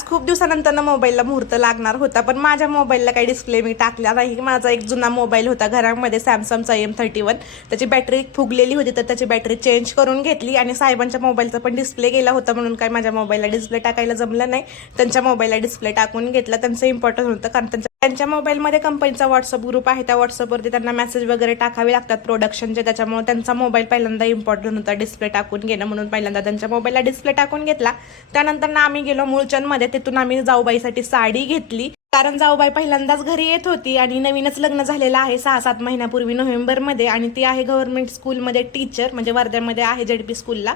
आज खूप दिवसानंतर मोबाईलला मुहूर्त लागणार होता, पण माझ्या मोबाईलला काही डिस्प्ले मी टाकला नाही। माझा एक जुना मोबाईल होता घरामध्ये, सॅमसंगचा M31। त्याची बॅटरी फुगलेली होती, तर त्याची बॅटरी चेंज करून घेतली आणि साहेबांच्या मोबाईलचा पण डिस्प्ले गेला होता, म्हणून काय माझ्या मोबाईलला डिस्प्ले टाकायला जमलं नाही। त्यांच्या मोबाईलला डिस्प्ले टाकून घेतला। त्यांचं इम्पॉर्टंट होतं, कारण त्यांच्या मोबाईलमध्ये कंपनीचा व्हॉट्सअप ग्रुप आहे, त्या व्हॉट्सअपवरती त्यांना मेसेज वगैरे टाकावे लागतात प्रोडक्शनचे, त्याच्यामुळे त्यांचा मोबाईल पहिल्यांदा इम्पॉर्टंट होता डिस्प्ले टाकून घेणं, म्हणून पहिल्यांदा त्यांच्या मोबाईलला डिस्प्ले टाकून घेतला। त्यानंतर ना आम्ही गेलो मूळचंदमध्ये, तिथून आम्ही जाऊबाईसाठी साडी घेतली, कारण जाऊबाई पहिल्यांदाच घरी येत होती आणि नवीनच लग्न झालेलं आहे 6-7 महिन्यापूर्वी नोव्हेंबरमध्ये, आणि ती आहे गव्हर्नमेंट स्कूलमध्ये टीचर, म्हणजे वर्ध्यामध्ये आहे ZP स्कूलला।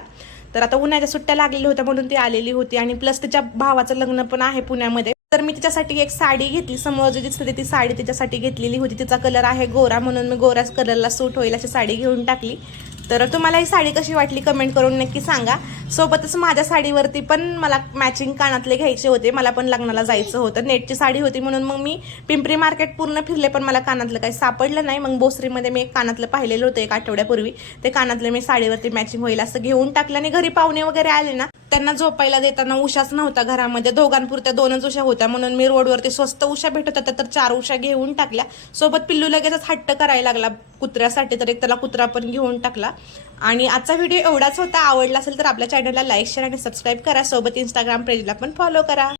तर आता उन्हाळ्याच्या सुट्ट्या लागलेल्या होत्या म्हणून ती आलेली होती, आणि प्लस तिच्या भावाचं लग्न पण आहे पुण्यामध्ये। तर मी तिच्यासाठी एक साडी घेतली, समोर जी दिसते ती साडी तिच्यासाठी घेतलेली होती। तिचा कलर आहे गोरा, म्हणून मी गोऱ्याच कलरला सूट होईल अशी साडी घेऊन टाकली। तर तुम्हाला ही साडी कशी वाटली कमेंट करून नक्की सांगा। सोबतच माझ्या साडीवरती पण मला मॅचिंग कानातले घ्यायचे होते, मला पण लग्नाला जायचं होतं। नेटची साडी होती म्हणून मग मी पिंपरी मार्केट पूर्ण फिरले, पण मला कानातलं काही सापडलं नाही। मग बोसरीमध्ये मी एक कानातलं पाहिलेलं होतं 1 आठवड्यापूर्वी, ते कानातलं मी साडीवरती मॅचिंग होईल असं घेऊन टाकलं। आणि घरी पाहुणे वगैरे आले ना, त्यांना झोपायला देताना उशाच नव्हता घरामध्ये, दोघांपुरत्या 2च उशा होत्या, म्हणून मी रोडवरती स्वस्त उशा भेटत होत्या तर 4 उशा घेऊन टाकल्या। सोबत पिल्लू लगेचच हट्ट करायला लागला कुत्र्यासाठी, तर एक त्याला कुत्रा पण घेऊन टाकला। आणि आजचा व्हिडिओ एवढाच होता। आवडला असेल तर आपल्या चॅनलला लाईक, शेअर आणि सबस्क्राईब करा। सोबत इंस्टाग्राम पेजला पण फॉलो करा।